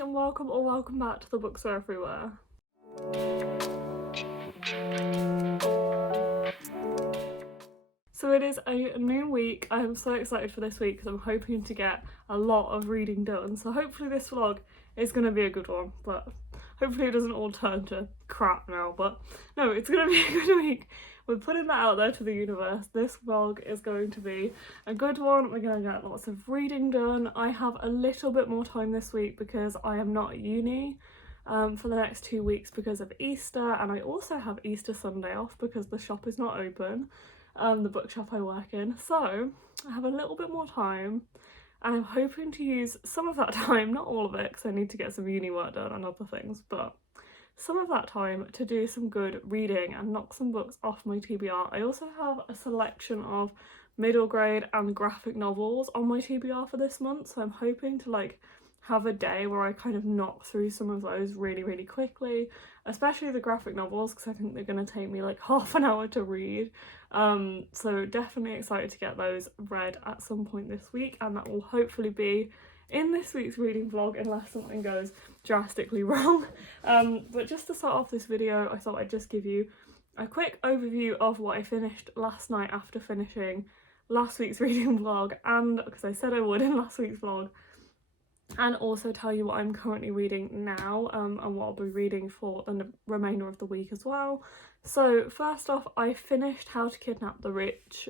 and welcome or welcome back to The Books Are Everywhere. So it is a new week. I am so excited for this week because I'm hoping to get a lot of reading done. So hopefully this vlog is going to be a good one, but hopefully it doesn't all turn to crap now. But no, it's going to be a good week. We're putting that out there to the universe. This vlog is going to be a good one. We're going to get lots of reading done. I have a little bit more time this week because I am not at uni for the next 2 weeks because of Easter, and I also have Easter Sunday off because the shop is not open, the bookshop I work in. So I have a little bit more time and I'm hoping to use some of that time, not all of it because I need to get some uni work done and other things, but some of that time to do some good reading and knock some books off my TBR. I also have a selection of middle grade and graphic novels on my TBR for this month, so I'm hoping to have a day where I kind of knock through some of those really quickly, especially the graphic novels because I think they're going to take me like half an hour to read. So definitely excited to get those read at some point this week, and that will hopefully be in this week's reading vlog unless something goes drastically wrong. But just to start off this video, I thought I'd just give you a quick overview of what I finished last night after finishing last week's reading vlog, and because I said I would in last week's vlog, and also tell you what I'm currently reading now and what I'll be reading for the remainder of the week as well. So first off, I finished To Kidnap the Rich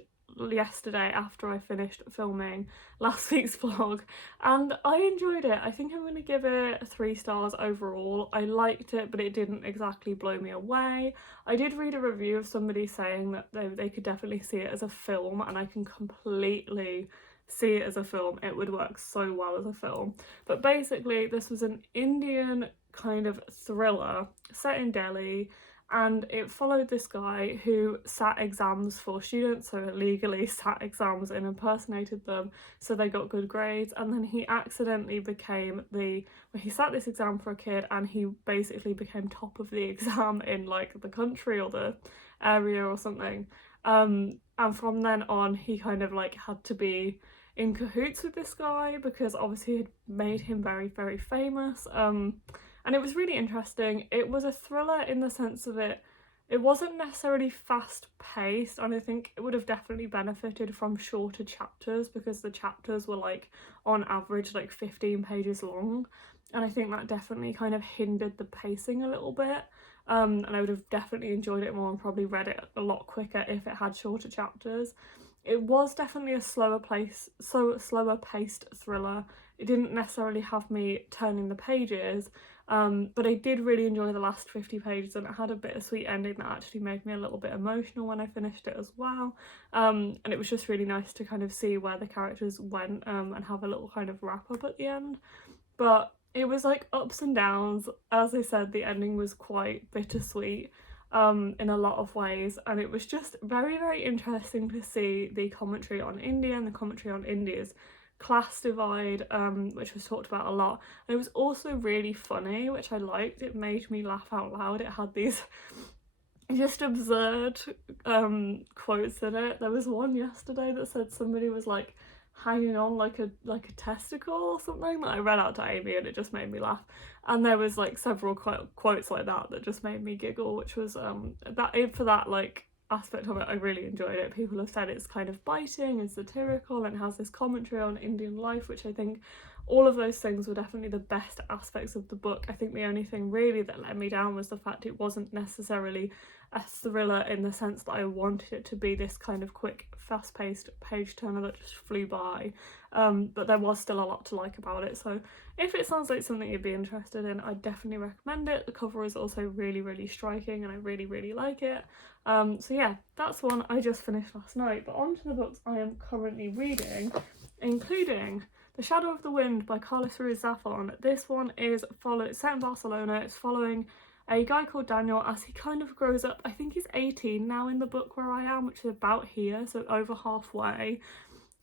yesterday after I finished filming last week's vlog, and I enjoyed it. I think I'm going to give it 3 stars overall. I liked it, but it didn't exactly blow me away. I did read a review of somebody saying that they could definitely see it as a film, and I can completely see it as a film. It would work so well as a film. But basically this was an Indian kind of thriller set in Delhi, and it followed this guy who sat exams for students, so illegally sat exams and impersonated them so they got good grades, and then he accidentally became he sat this exam for a kid and he basically became top of the exam in like the country or the area or something, and from then on he kind of like had to be in cahoots with this guy because obviously it made him very famous. And it was really interesting. It was a thriller in the sense of it wasn't necessarily fast paced, and I think it would have definitely benefited from shorter chapters because the chapters were like on average like 15 pages long, and I think that definitely kind of hindered the pacing a little bit. And I would have definitely enjoyed it more and probably read it a lot quicker if it had shorter chapters. It was definitely a slower paced thriller. It didn't necessarily have me turning the pages, but I did really enjoy the last 50 pages, and it had a bittersweet ending that actually made me a little bit emotional when I finished it as well. And it was just really nice to kind of see where the characters went and have a little kind of wrap up at the end. But it was like ups and downs. As I said, the ending was quite bittersweet in a lot of ways, and it was just very interesting to see the commentary on India and the commentary on India's class divide, which was talked about a lot. And it was also really funny, which I liked. It made me laugh out loud. It had these just absurd quotes in it. There was one yesterday that said somebody was like hanging on like a testicle or something that I read out to Amy, and it just made me laugh. And there was like several quotes like that just made me giggle, which was for that like aspect of it, I really enjoyed it. People have said it's kind of biting and satirical and has this commentary on Indian life, which I think all of those things were definitely the best aspects of the book. I think the only thing really that let me down was the fact it wasn't necessarily a thriller in the sense that I wanted it to be, this kind of quick fast-paced page turner that just flew by, but there was still a lot to like about it. So if it sounds like something you'd be interested in, I definitely recommend it. The cover is also really striking and I really like it. So yeah, that's one I just finished last night. But on to the books I am currently reading, including The Shadow of the Wind by Carlos Ruiz Zafón. This one is set in Barcelona. It's following a guy called Daniel as he kind of grows up. I think he's 18 now in the book where I am, which is about here, so over halfway.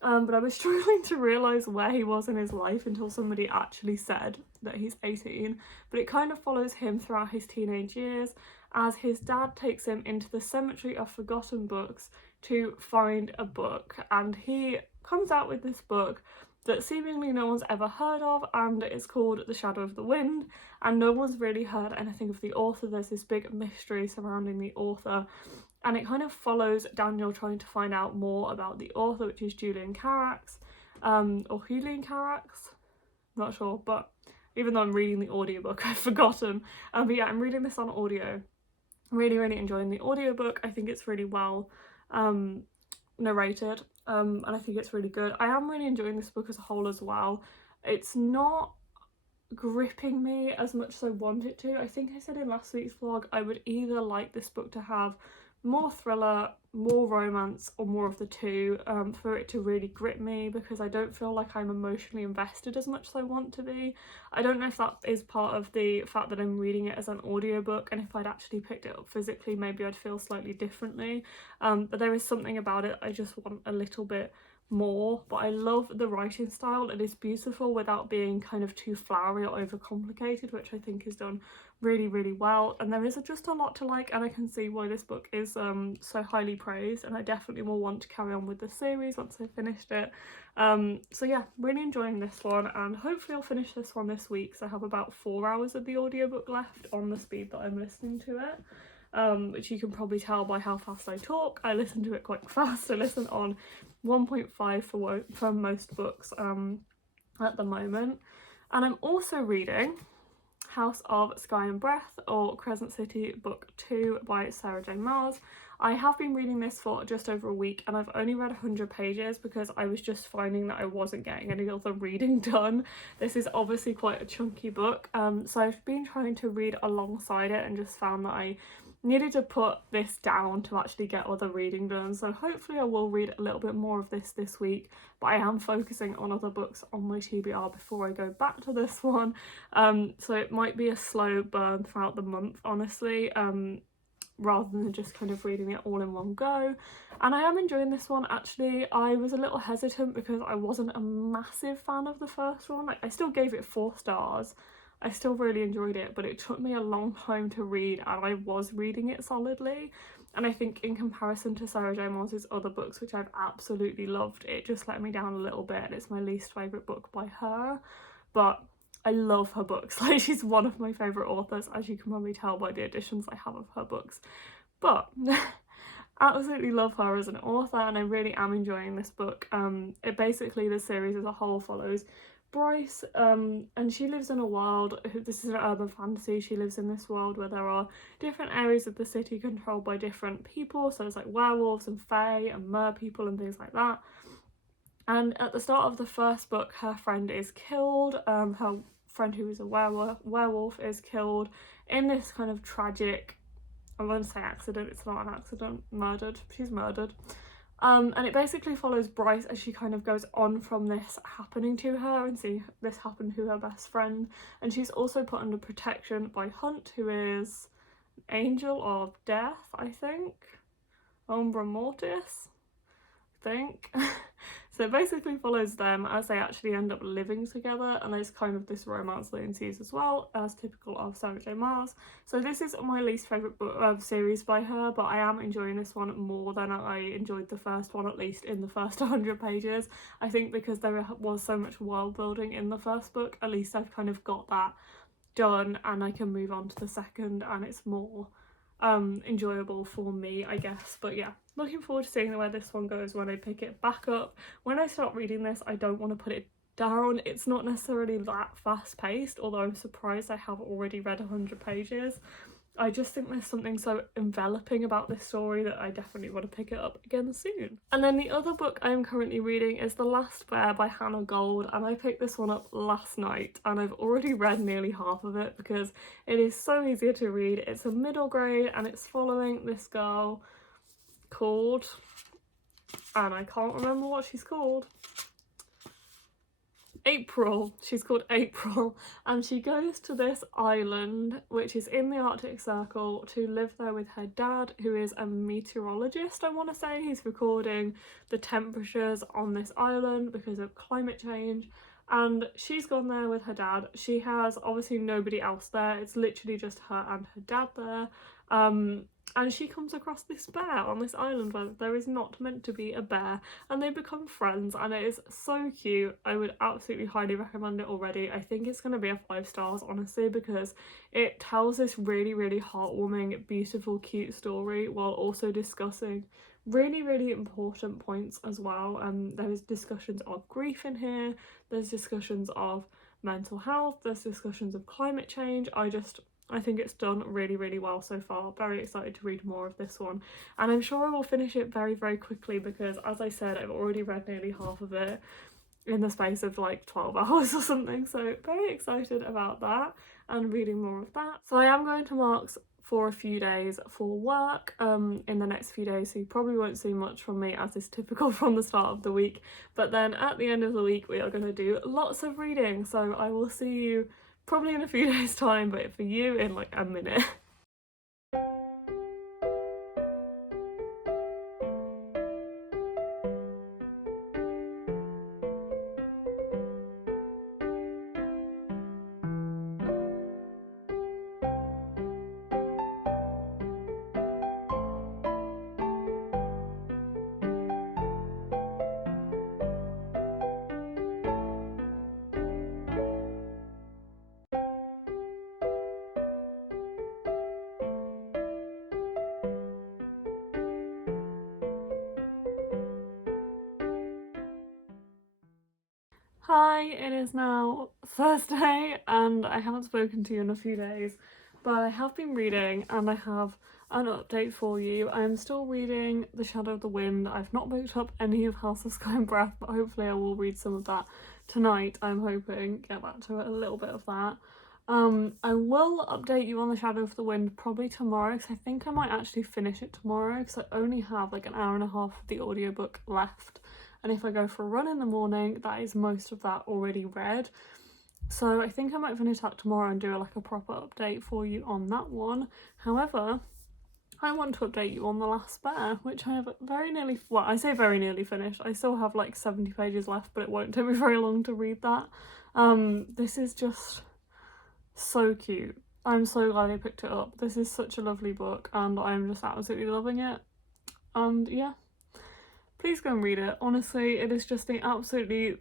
But I was struggling to realise where he was in his life until somebody actually said that he's 18. But it kind of follows him throughout his teenage years as his dad takes him into the cemetery of forgotten books to find a book, and he comes out with this book that seemingly no one's ever heard of, and it's called The Shadow of the Wind, and no one's really heard anything of the author. There's this big mystery surrounding the author, and it kind of follows Daniel trying to find out more about the author, which is Julian Carax, or Julian Carax, not sure, but even though I'm reading the audiobook, I've forgotten. But yeah, I'm reading this on audio. I'm really enjoying the audiobook. I think it's really well narrated, and I think it's really good. I am really enjoying this book as a whole as well. It's not gripping me as much as I want it to. I think I said in last week's vlog I would either like this book to have more thriller, more romance, or more of the two, for it to really grip me, because I don't feel like I'm emotionally invested as much as I want to be. I don't know if that is part of the fact that I'm reading it as an audiobook, and if I'd actually picked it up physically maybe I'd feel slightly differently, but there is something about it I just want a little bit more. But I love the writing style. It is beautiful without being kind of too flowery or overcomplicated, which I think is done really well, and there is just a lot to like, and I can see why this book is so highly praised, and I definitely will want to carry on with the series once I've finished it. So yeah, really enjoying this one, and hopefully I'll finish this one this week, so I have about 4 hours of the audiobook left on the speed that I'm listening to it, which you can probably tell by how fast I talk. I listen to it quite fast. I listen on 1.5 for most books at the moment. And I'm also reading House of Sky and Breath, or Crescent City Book 2 by Sarah J Maas. I have been reading this for just over a week, and I've only read 100 pages because I was just finding that I wasn't getting any other reading done. This is obviously quite a chunky book, so I've been trying to read alongside it and just found that I needed to put this down to actually get other reading done. So hopefully I will read a little bit more of this week, but I am focusing on other books on my TBR before I go back to this one, so it might be a slow burn throughout the month, honestly, rather than just kind of reading it all in one go. And I am enjoying this one. Actually, I was a little hesitant because I wasn't a massive fan of the first one. Like, I still gave it 4 stars. I still really enjoyed it, but it took me a long time to read, and I was reading it solidly. And I think in comparison to Sarah J Maas's other books, which I've absolutely loved, it just let me down a little bit, and it's my least favourite book by her. But I love her books. Like, she's one of my favourite authors, as you can probably tell by the editions I have of her books. But absolutely love her as an author, and I really am enjoying this book. It basically, the series as a whole follows Bryce, and she lives in a world, this is an urban fantasy, she lives in this world where there are different areas of the city controlled by different people, so there's like werewolves and fae and mer people and things like that. And at the start of the first book, her friend is killed, her friend who is a werewolf is killed in this kind of tragic, I'm going to say accident, it's not an accident, murdered, she's murdered. And it basically follows Bryce as she kind of goes on from this happening to her and see this happen to her best friend. And she's also put under protection by Hunt, who is an angel of death, I think. Umbra Mortis, I think. So it basically follows them as they actually end up living together, and there's kind of this romance that ensues as well, as typical of Sarah J Maas. So this is my least favourite book series by her, but I am enjoying this one more than I enjoyed the first one, at least in the first 100 pages. I think because there was so much world building in the first book, at least I've kind of got that done, and I can move on to the second, and it's more enjoyable for me, I guess. But yeah, looking forward to seeing where this one goes when I pick it back up. When I start reading this, I don't want to put it down. It's not necessarily that fast paced, although I'm surprised I have already read 100 pages. I just think there's something so enveloping about this story that I definitely want to pick it up again soon. And then the other book I am currently reading is The Last Bear by Hannah Gold, and I picked this one up last night, and I've already read nearly half of it because it is so easier to read. It's a middle grade, and it's following this girl called, and I can't remember what she's called, April. She's called April, and she goes to this island which is in the Arctic Circle to live there with her dad, who is a meteorologist. I want to say he's recording the temperatures on this island because of climate change, and she's gone there with her dad. She has obviously nobody else there, it's literally just her and her dad there. and she comes across this bear on this island where there is not meant to be a bear, and they become friends, and it is so cute. I would absolutely highly recommend it already. I think it's going to be a 5 stars, honestly, because it tells this really, really heartwarming, beautiful, cute story while also discussing really, really important points as well. There's discussions of grief in here, there's discussions of mental health, there's discussions of climate change. I think it's done really, really well so far. Very excited to read more of this one, and I'm sure I will finish it very, very quickly because, as I said, I've already read nearly half of it in the space of like 12 hours or something, so very excited about that and reading more of that. So I am going to Marks for a few days for work in the next few days, so you probably won't see much from me, as is typical from the start of the week, but then at the end of the week we are going to do lots of reading, so I will see you probably in a few days time, but for you in like a minute. Hi, it is now Thursday and I haven't spoken to you in a few days, but I have been reading and I have an update for you. I am still reading The Shadow of the Wind. I've not picked up any of House of Sky and Breath, but hopefully I will read some of that tonight. I'm hoping, get back to it, a little bit of that. I will update you on The Shadow of the Wind probably tomorrow, because I think I might actually finish it tomorrow, because I only have like an hour and a half of the audiobook left. And if I go for a run in the morning, that is most of that already read. So I think I might finish that tomorrow and do like a proper update for you on that one. However, I want to update you on The Last Bear, which I have very nearly, well, I say very nearly finished. I still have like 70 pages left, but it won't take me very long to read that. This is just so cute. I'm so glad I picked it up. This is such a lovely book and I'm just absolutely loving it. And yeah, please go and read it. Honestly, it is just the absolutely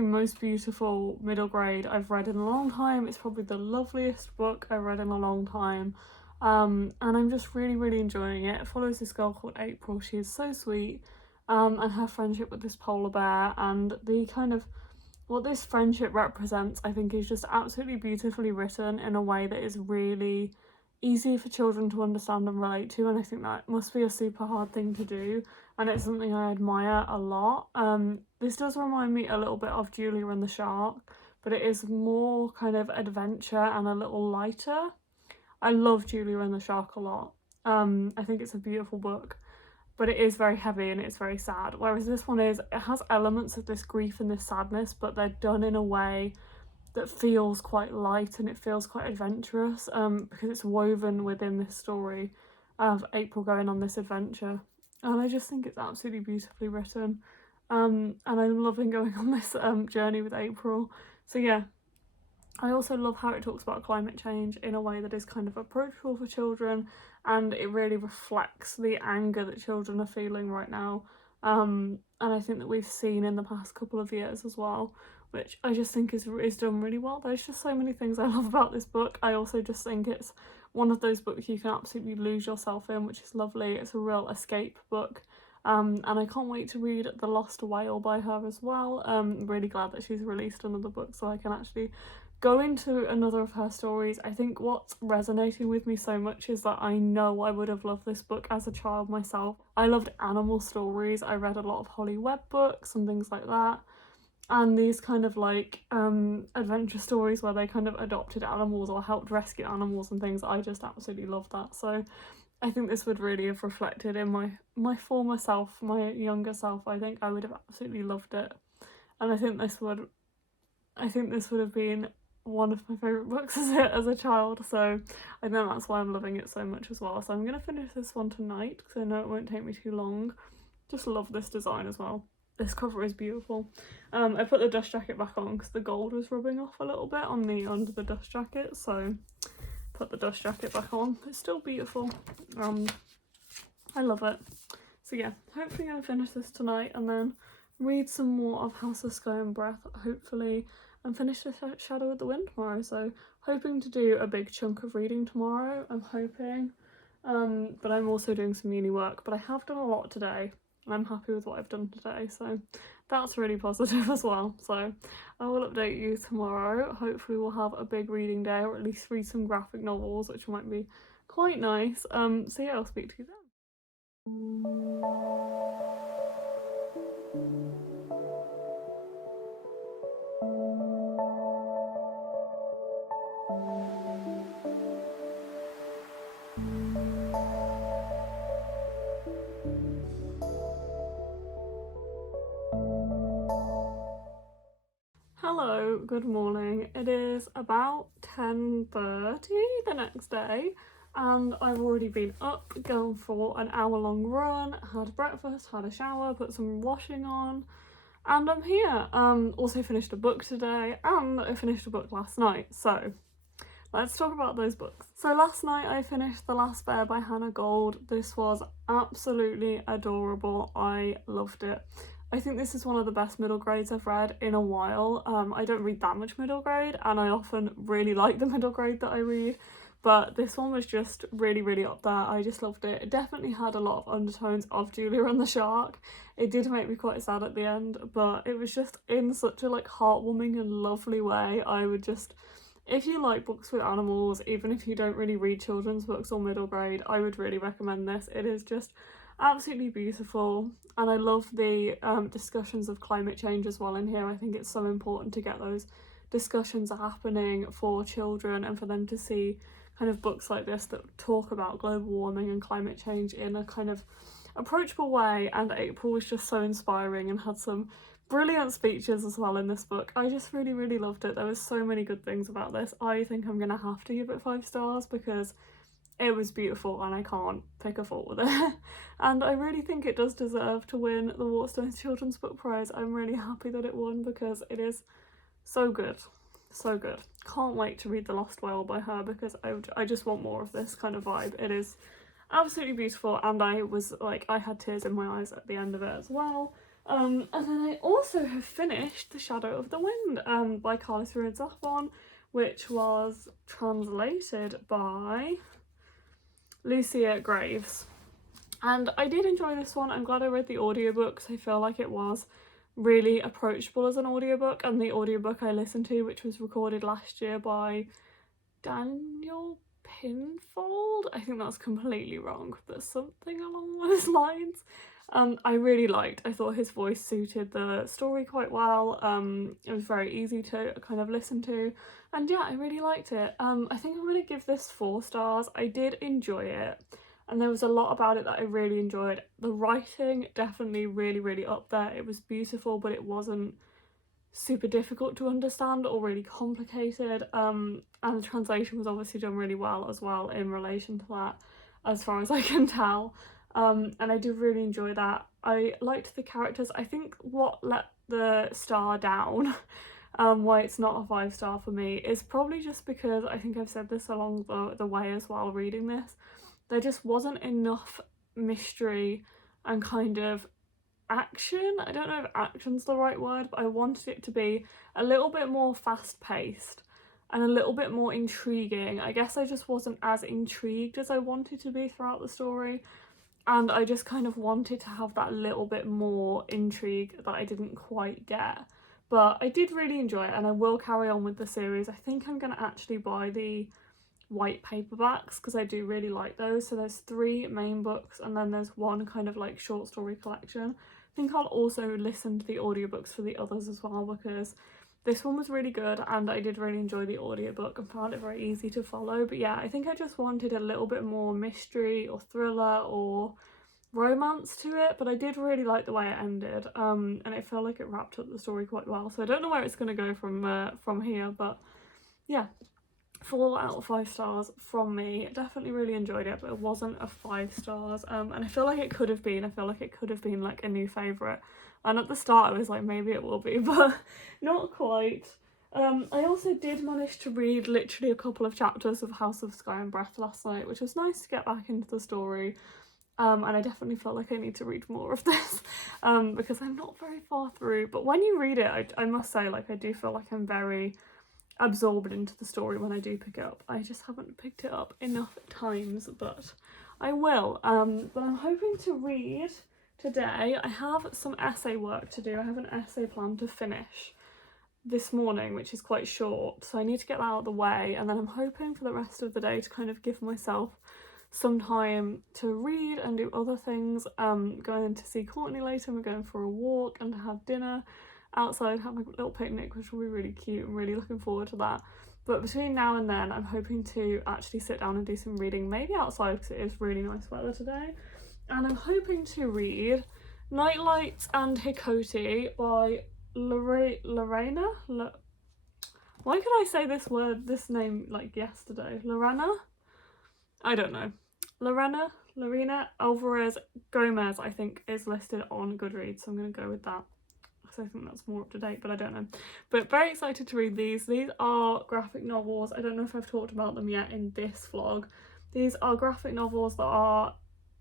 most beautiful middle grade I've read in a long time. It's probably the loveliest book I've read in a long time. And I'm just really, really enjoying it. It follows this girl called April. She is so sweet. And her friendship with this polar bear, and the kind of what this friendship represents, I think, is just absolutely beautifully written in a way that is really easy for children to understand and relate to, and I think that must be a super hard thing to do, and it's something I admire a lot. This does remind me a little bit of Julia and the Shark, but it is more kind of adventure and a little lighter. I love Julia and the Shark a lot. I think it's a beautiful book, but it is very heavy and it's very sad, whereas this one it has elements of this grief and this sadness, but they're done in a way that feels quite light and it feels quite adventurous, because it's woven within this story of April going on this adventure, and I just think it's absolutely beautifully written, and I'm loving going on this journey with April. So yeah, I also love how it talks about climate change in a way that is kind of approachable for children, and it really reflects the anger that children are feeling right now, and I think that we've seen in the past couple of years as well, which I just think is done really well. There's just so many things I love about this book. I also just think it's one of those books you can absolutely lose yourself in, which is lovely. It's a real escape book. And I can't wait to read The Lost Whale by her as well. I'm really glad that she's released another book so I can actually go into another of her stories. I think what's resonating with me so much is that I know I would have loved this book as a child myself. I loved animal stories. I read a lot of Holly Webb books and things like that. And these kind of like adventure stories where they kind of adopted animals or helped rescue animals and things, I just absolutely love that. So I think this would really have reflected in my former self, my younger self. I think I would have absolutely loved it, and I think this would have been one of my favourite books as a child, so I think that's why I'm loving it so much as well. So I'm gonna finish this one tonight because I know it won't take me too long. Just love this design as well. This cover is beautiful. I put the dust jacket back on because the gold was rubbing off a little bit on the under the dust jacket, so put the dust jacket back on. It's still beautiful. I love it. So yeah, hopefully I'm going to finish this tonight and then read some more of House of Sky and Breath, hopefully, and finish the Shadow of the Wind tomorrow. So hoping to do a big chunk of reading tomorrow, I'm hoping. But I'm also doing some uni work, but I have done a lot today. I'm happy with what I've done today, so that's really positive as well. So I will update you tomorrow. Hopefully we'll have a big reading day, or at least read some graphic novels, which might be quite nice. So yeah, I'll speak to you then. Hello, good morning. It is about 10:30 the next day and I've already been up, going for an hour-long run, had breakfast, had a shower, put some washing on, and I'm here. Also finished a book today and I finished a book last night, so let's talk about those books. So last night I finished The Last Bear by Hannah Gold. This was absolutely adorable. I loved it. I think this is one of the best middle grades I've read in a while. I don't read that much middle grade and I often really like the middle grade that I read, but this one was just really, really up there. I just loved it. It definitely had a lot of undertones of Julia and the Shark. It did make me quite sad at the end, but it was just in such a like heartwarming and lovely way. I would just, if you like books with animals, even if you don't really read children's books or middle grade, I would really recommend this. It is just absolutely beautiful, and I love the discussions of climate change as well in here. I think it's so important to get those discussions happening for children and for them to see kind of books like this that talk about global warming and climate change in a kind of approachable way. And April was just so inspiring and had some brilliant speeches as well in this book. I just really, really loved it. There was so many good things about this. I think I'm gonna have to give it 5 stars because it was beautiful and I can't pick a fault with it. And I really think it does deserve to win the Waterstones Children's Book Prize. I'm really happy that it won because it is so good. So good. Can't wait to read The Lost Whale by her because I just want more of this kind of vibe. It is absolutely beautiful and I was like, I had tears in my eyes at the end of it as well. And then I also have finished The Shadow of the Wind by Carlos Ruiz-Zafón, which was translated by Lucia Graves. And I did enjoy this one. I'm glad I read the audiobooks. I feel like it was really approachable as an audiobook, and the audiobook I listened to, which was recorded last year by Daniel Pinfold, I think that's completely wrong, but something along those lines, I really liked. I thought his voice suited the story quite well. It was very easy to kind of listen to, and yeah, I really liked it. I think I'm going to give this 4 stars. I did enjoy it and there was a lot about it that I really enjoyed. The writing definitely really, really up there. It was beautiful, but it wasn't super difficult to understand or really complicated, and the translation was obviously done really well as well in relation to that, as far as I can tell. And I did really enjoy that. I liked the characters. I think what let the star down, why it's not a 5 star for me, is probably just because I think I've said this along the way as well reading this. There just wasn't enough mystery and kind of action. I don't know if action's the right word, but I wanted it to be a little bit more fast-paced and a little bit more intriguing. I guess I just wasn't as intrigued as I wanted to be throughout the story, and I just kind of wanted to have that little bit more intrigue that I didn't quite get. But I did really enjoy it and I will carry on with the series. I think I'm going to actually buy the white paperbacks because I do really like those. So there's 3 main books and then there's one kind of like short story collection. I think I'll also listen to the audiobooks for the others as well because this one was really good and I did really enjoy the audiobook and found it very easy to follow. But yeah, I think I just wanted a little bit more mystery or thriller or romance to it, but I did really like the way it ended, and it felt like it wrapped up the story quite well. So I don't know where it's going to go from here, but yeah, 4 out of 5 stars from me. Definitely really enjoyed it, but it wasn't a 5 stars, and I feel like it could have been. I feel like it could have been like a new favourite, and at the start I was like maybe it will be, but not quite. I also did manage to read literally a couple of chapters of House of Sky and Breath last night, which was nice to get back into the story. And I definitely felt like I need to read more of this because I'm not very far through. But when you read it, I must say, like, I do feel like I'm very absorbed into the story when I do pick it up. I just haven't picked it up enough times, but I will. But I'm hoping to read today. I have some essay work to do. I have an essay plan to finish this morning, which is quite short, so I need to get that out of the way, and then I'm hoping for the rest of the day to kind of give myself some time to read and do other things. Going to see Courtney later, we're going for a walk and to have dinner outside, have a little picnic, which will be really cute. I'm really looking forward to that. But between now and then, I'm hoping to actually sit down and do some reading, maybe outside because it is really nice weather today. And I'm hoping to read Nightlights and Hikoti by Lorena? Why could I say this name like yesterday? Lorena? I don't know. Lorena Alvarez Gomez, I think, is listed on Goodreads, so I'm going to go with that because I think that's more up to date, but I don't know. But very excited to read these. These are graphic novels. I don't know if I've talked about them yet in this vlog. These are graphic novels that are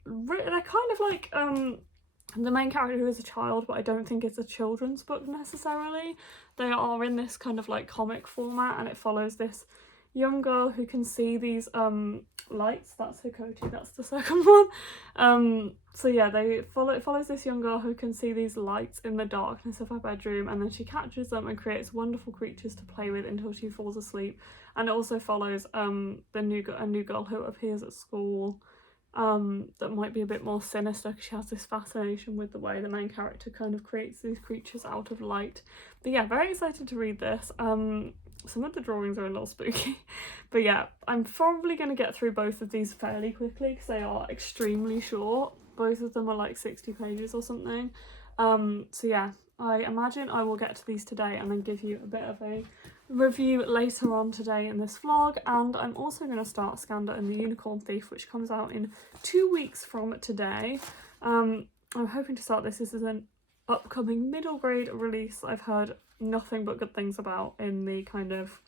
they're kind of like the main character who is a child, but I don't think it's a children's book necessarily. They are in this kind of like comic format, and it follows this young girl who can see these lights. That's Hikoti, that's the second one. So yeah, it follows this young girl who can see these lights in the darkness of her bedroom, and then she catches them and creates wonderful creatures to play with until she falls asleep. And it also follows a new girl who appears at school that might be a bit more sinister because she has this fascination with the way the main character kind of creates these creatures out of light. But yeah, very excited to read this. Some of the drawings are a little spooky, but yeah, I'm probably going to get through both of these fairly quickly because they are extremely short. Both of them are like 60 pages or something. So yeah, I imagine I will get to these today and then give you a bit of a review later on today in this vlog. And I'm also going to start Skanda and the Unicorn Thief, which comes out in 2 weeks from today. I'm hoping to start this. This is an upcoming middle grade release I've heard nothing but good things about in the kind of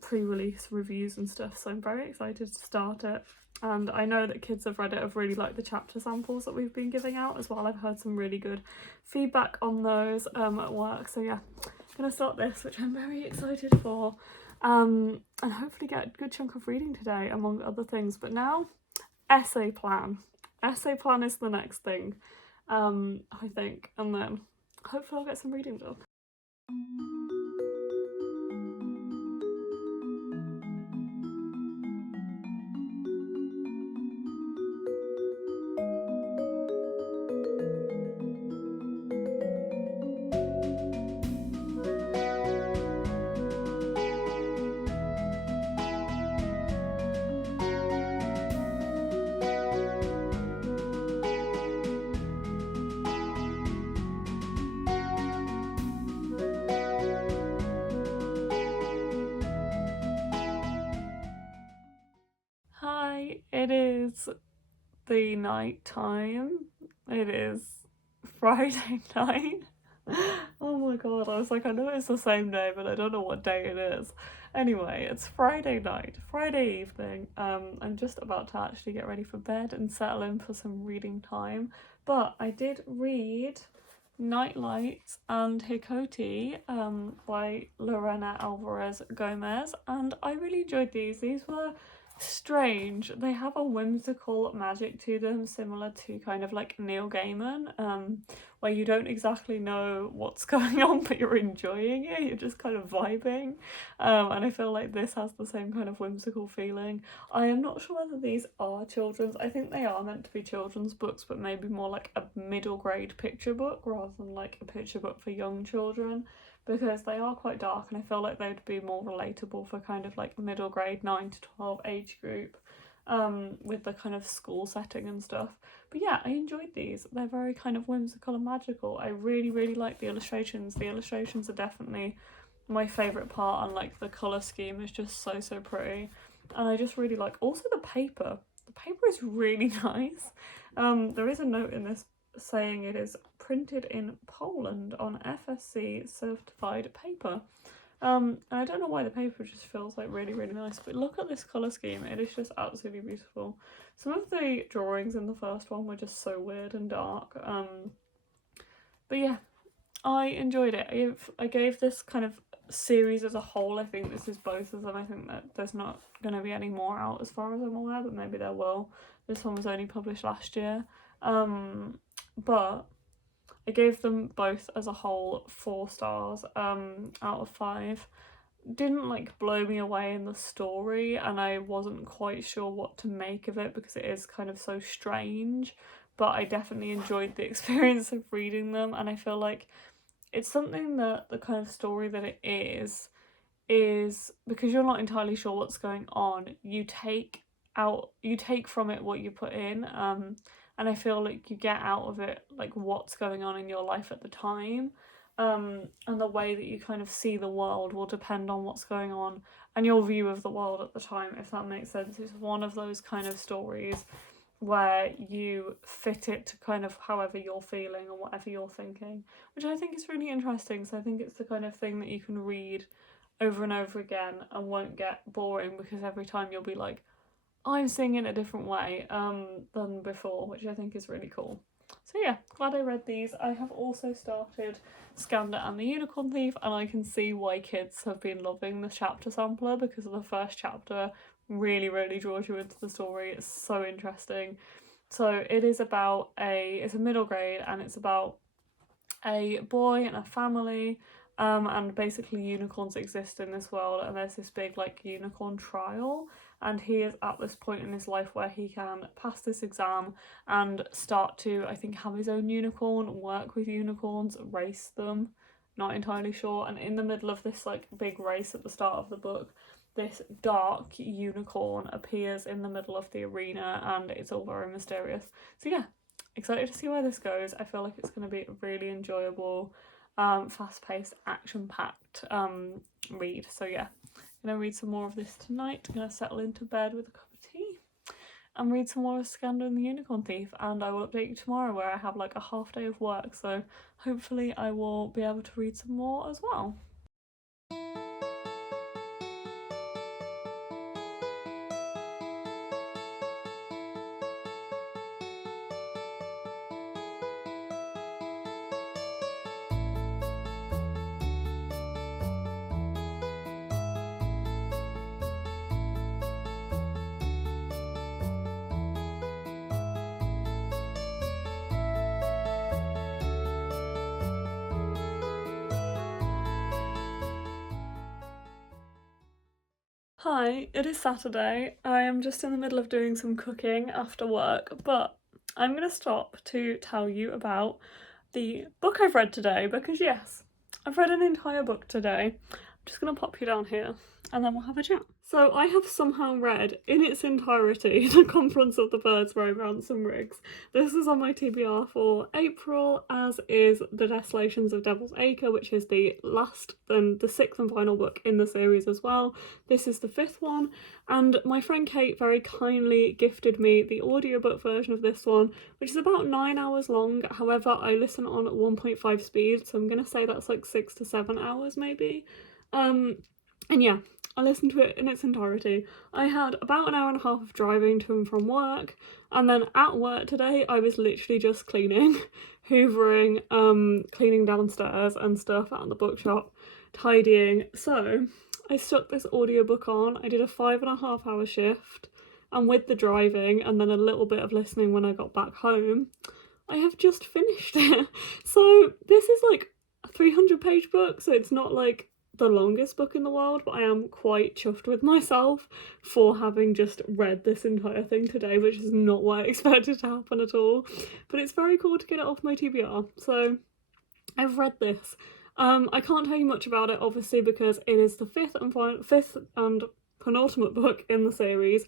pre-release reviews and stuff, so I'm very excited to start it. And I know that kids have read it, have really liked the chapter samples that we've been giving out as well. I've heard some really good feedback on those at work, so yeah, I'm gonna start this, which I'm very excited for, and hopefully get a good chunk of reading today among other things. But now, essay plan is the next thing, I think, and then hopefully I'll get some reading done. Hi, it is the night time. It is Friday night. Oh my god, I was like, I know it's the same day, but I don't know what day it is. Anyway, it's Friday night, Friday evening. I'm just about to actually get ready for bed and settle in for some reading time. But I did read Nightlights and Hikoti by Lorena Alvarez Gomez, and I really enjoyed these. These were strange. They have a whimsical magic to them, similar to kind of like Neil Gaiman, where you don't exactly know what's going on, but you're enjoying it, you're just kind of vibing, and I feel like this has the same kind of whimsical feeling. I am not sure whether these are children's. I think they are meant to be children's books, but maybe more like a middle grade picture book rather than like a picture book for young children, because they are quite dark and I feel like they'd be more relatable for kind of like middle grade 9 to 12 age group, with the kind of school setting and stuff. But yeah, I enjoyed these. They're very kind of whimsical and magical. I really like the illustrations. The illustrations are definitely my favourite part, and like the colour scheme is just so pretty. And I just really like also the paper. The paper is really nice. There is a note in this saying it is printed in Poland on FSC certified paper, And I don't know why the paper just feels like really, really nice, but look at this colour scheme, it is just absolutely beautiful. Some of the drawings in the first one were just so weird and dark, but yeah, I enjoyed it. I gave this kind of series as a whole, I think this is both of them. I think that there's not going to be any more out as far as I'm aware, but maybe there will. This one was only published last year, but I gave them both as a whole 4 stars out of 5. Didn't like blow me away in the story, and I wasn't quite sure what to make of it because it is kind of so strange, but I definitely enjoyed the experience of reading them, and I feel like it's something that the kind of story that it is because you're not entirely sure what's going on, you take from it what you put in, and I feel like you get out of it like what's going on in your life at the time, and the way that you kind of see the world will depend on what's going on and your view of the world at the time, if that makes sense. It's one of those kind of stories where you fit it to kind of however you're feeling or whatever you're thinking, which I think is really interesting. So I think it's the kind of thing that you can read over and over again and won't get boring, because every time you'll be like, I'm seeing it a different way than before, which I think is really cool. So yeah, glad I read these. I have also started Skanda and the Unicorn Thief, and I can see why kids have been loving the chapter sampler, because of the first chapter really, really draws you into the story. It's so interesting. So it is about it's a middle grade, and it's about a boy and a family, and basically unicorns exist in this world, and there's this big like unicorn trial, and he is at this point in his life where he can pass this exam and start to, I think, have his own unicorn, work with unicorns, race them, not entirely sure. And in the middle of this like big race at the start of the book, this dark unicorn appears in the middle of the arena, and it's all very mysterious. So yeah, excited to see where this goes. I feel like it's going to be a really enjoyable, fast-paced, action-packed read. So yeah, I'm going to read some more of this tonight. I'm going to settle into bed with a cup of tea and read some more of Scanda and the Unicorn Thief, and I will update you tomorrow where I have like a half day of work, so hopefully I will be able to read some more as well. Hi, it is Saturday. I am just in the middle of doing some cooking after work, but I'm going to stop to tell you about the book I've read today, because yes, I've read an entire book today. I'm just going to pop you down here and then we'll have a chat. So I have somehow read in its entirety The Conference of the Birds by Ransom Riggs. This is on my TBR for April, as is The Desolations of Devil's Acre, which is the last and the 6th and final book in the series as well. This is the 5th one, and my friend Kate very kindly gifted me the audiobook version of this one, which is about 9 hours long. However, I listen on 1.5 speed, so I'm going to say that's like 6 to 7 hours maybe. And yeah, I listened to it in its entirety. I had about an hour and a half of driving to and from work, and then at work today I was literally just cleaning, hoovering, cleaning downstairs and stuff out in the bookshop, tidying. So I stuck this audiobook on. I did a 5.5 hour shift, and with the driving and then a little bit of listening when I got back home, I have just finished it. So this is like a 300-page book, so it's not like the longest book in the world, but I am quite chuffed with myself for having just read this entire thing today, which is not what I expected to happen at all. But it's very cool to get it off my TBR. So I've read this. I can't tell you much about it, obviously, because it is the fifth and penultimate book in the series,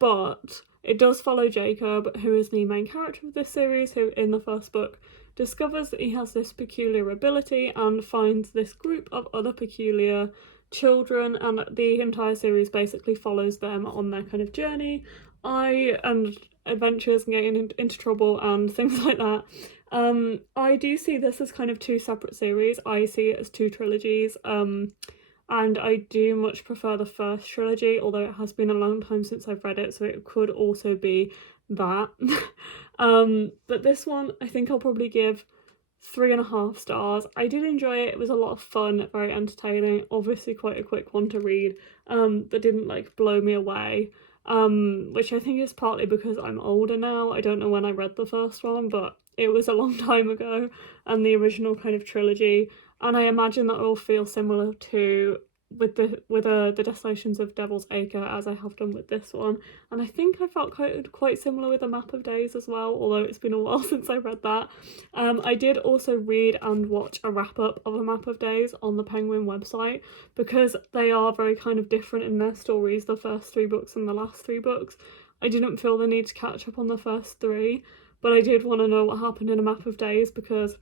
but it does follow Jacob, who is the main character of this series, who in the first book discovers that he has this peculiar ability and finds this group of other peculiar children, and the entire series basically follows them on their kind of journey and adventures and getting into trouble and things like that. I do see this as kind of 2 separate series. I see it as 2 trilogies. and I do much prefer the first trilogy, although it has been a long time since I've read it, so it could also be that. But this one I think I'll probably give 3.5 stars. I did enjoy it. It was a lot of fun, very entertaining, obviously quite a quick one to read, but didn't like blow me away, which I think is partly because I'm older now. I don't know when I read the first one, but it was a long time ago, and the original kind of trilogy, and I imagine that will feel similar to the Desolations of Devil's Acre as I have done with this one, and I think I felt quite similar with A Map of Days as well, although it's been a while since I read that. I did also read and watch a wrap-up of A Map of Days on the Penguin website, because they are very kind of different in their stories, the first 3 books and the last 3 books. I didn't feel the need to catch up on the first 3, but I did want to know what happened in A Map of Days, because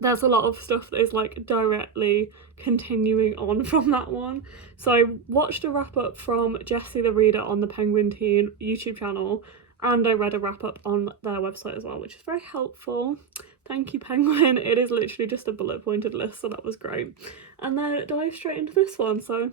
there's a lot of stuff that is like directly continuing on from that one. So I watched a wrap up from Jessie the Reader on the Penguin Teen YouTube channel, and I read a wrap up on their website as well, which is very helpful. Thank you, Penguin. It is literally just a bullet pointed list, so that was great. And then dive straight into this one. So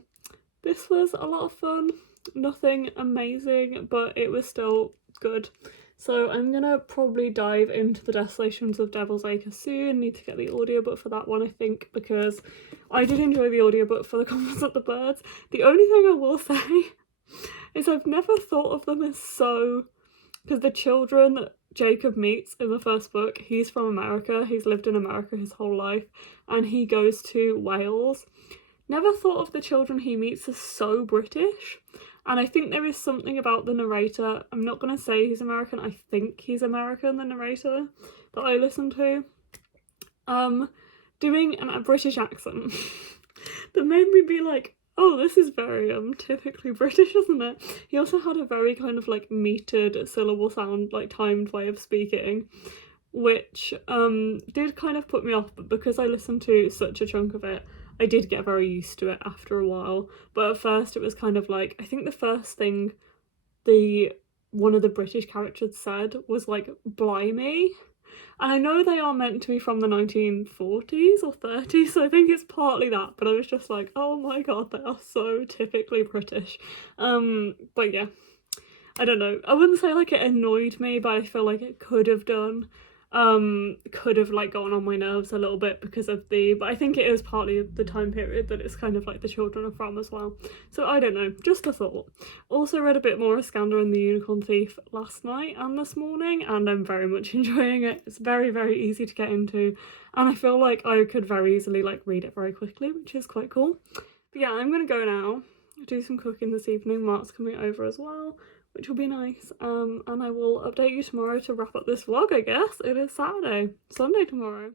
this was a lot of fun. Nothing amazing, but it was still good. So I'm gonna probably dive into the Desolations of Devil's Acre soon. Need to get the audiobook for that one, I think, because I did enjoy the audiobook for The Conference at the Birds. The only thing I will say is I've never thought of them as so... because the children that Jacob meets in the first book, he's from America, he's lived in America his whole life, and he goes to Wales. Never thought of the children he meets as so British. And I think there is something about the narrator, I'm not going to say he's American, I think he's American, the narrator that I listen to, doing a British accent that made me be like, oh, this is very typically British, isn't it? He also had a very kind of like metered syllable sound, like timed way of speaking, which did kind of put me off, but because I listened to such a chunk of it, I did get very used to it after a while. But at first it was kind of like, I think the first thing one of the British characters said was like, blimey. And I know they are meant to be from the 1940s or 30s, so I think it's partly that, but I was just like, oh my god, they are so typically British. But yeah, I don't know. I wouldn't say like it annoyed me, but I feel like it could have done. Could have like gone on my nerves a little bit because of but I think it is partly the time period that it's kind of like the children are from as well. So I don't know, just a thought. Also read a bit more of Scanda and the Unicorn Thief last night and this morning, and I'm very much enjoying it. It's very, very easy to get into, and I feel like I could very easily like read it very quickly, which is quite cool. But yeah, I'm gonna go now, do some cooking this evening. Mark's coming over as well, which will be nice, and I will update you tomorrow to wrap up this vlog, I guess. It is Sunday tomorrow.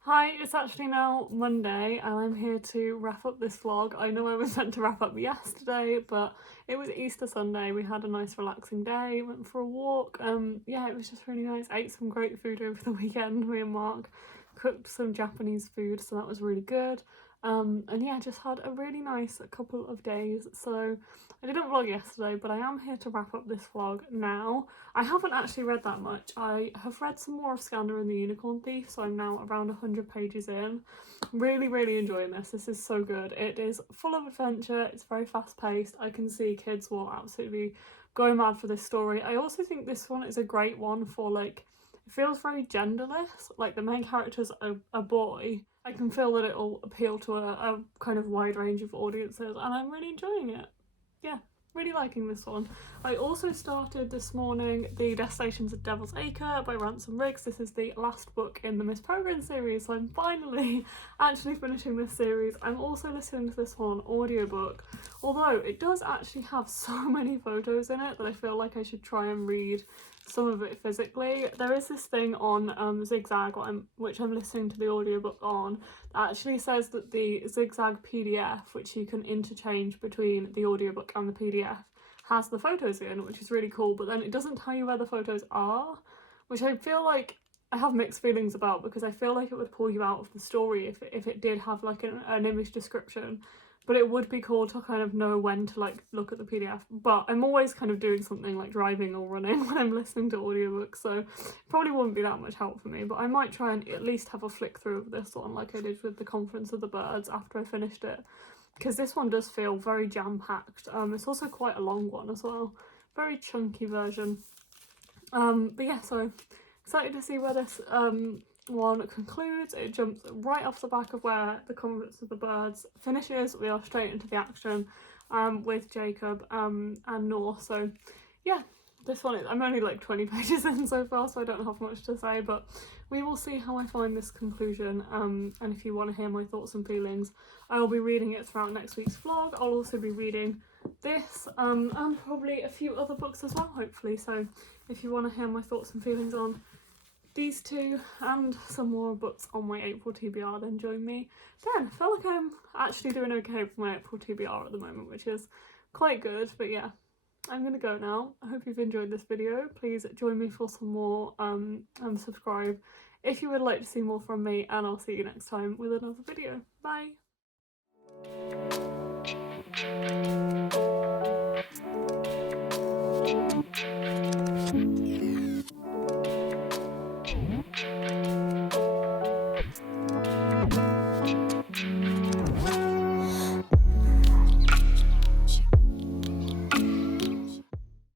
Hi, it's actually now Monday and I'm here to wrap up this vlog. I know I was meant to wrap up yesterday, but it was Easter Sunday. We had a nice relaxing day, went for a walk. Yeah, it was just really nice. Ate some great food over the weekend. Me and Mark cooked some Japanese food, so that was really good. And yeah, just had a really nice couple of days. So I didn't vlog yesterday, but I am here to wrap up this vlog now. I haven't actually read that much. I have read some more of Scanda and the Unicorn Thief, so I'm now around 100 pages in. Really enjoying this. This is so good. It is full of adventure. It's very fast paced. I can see kids will absolutely go mad for this story. I also think this one is a great one for, like, it feels very genderless. Like, the main character's a boy. I can feel that it'll appeal to a kind of wide range of audiences, and I'm really enjoying it. Yeah, really liking this one. I also started this morning The Destinations of Devil's Acre by Ransom. This is the last book in the Miss Peregrine series, so I'm finally actually finishing this series. I'm also listening to this one on audiobook, although it does actually have so many photos in it that I feel like I should try and read some of it physically. There is this thing on Zigzag, which I'm listening to the audiobook on, that actually says that the Zigzag PDF, which you can interchange between the audiobook and the PDF, has the photos in, which is really cool, but then it doesn't tell you where the photos are, which I feel like I have mixed feelings about, because I feel like it would pull you out of the story if it did have like an image description. But it would be cool to kind of know when to like look at the PDF. But I'm always kind of doing something like driving or running when I'm listening to audiobooks, so it probably wouldn't be that much help for me. But I might try and at least have a flick through of this one like I did with The Conference of the Birds after I finished it, because this one does feel very jam-packed. It's also quite a long one as well. Very chunky version. But yeah, so excited to see where this one concludes. It jumps right off the back of where The Conference of the Birds finishes. We are straight into the action with Jacob and Noor. So yeah, this one, I'm only like 20 pages in so far, so I don't have much to say, but we will see how I find this conclusion. And if you want to hear my thoughts and feelings, I will be reading it throughout next week's vlog. I'll also be reading this and probably a few other books as well, hopefully. So if you want to hear my thoughts and feelings on these two and some more books on my April TBR, then join me then. I feel like I'm actually doing okay with my April TBR at the moment, which is quite good. But yeah, I'm gonna go now. I hope you've enjoyed this video. Please join me for some more and subscribe if you would like to see more from me, and I'll see you next time with another video. Bye!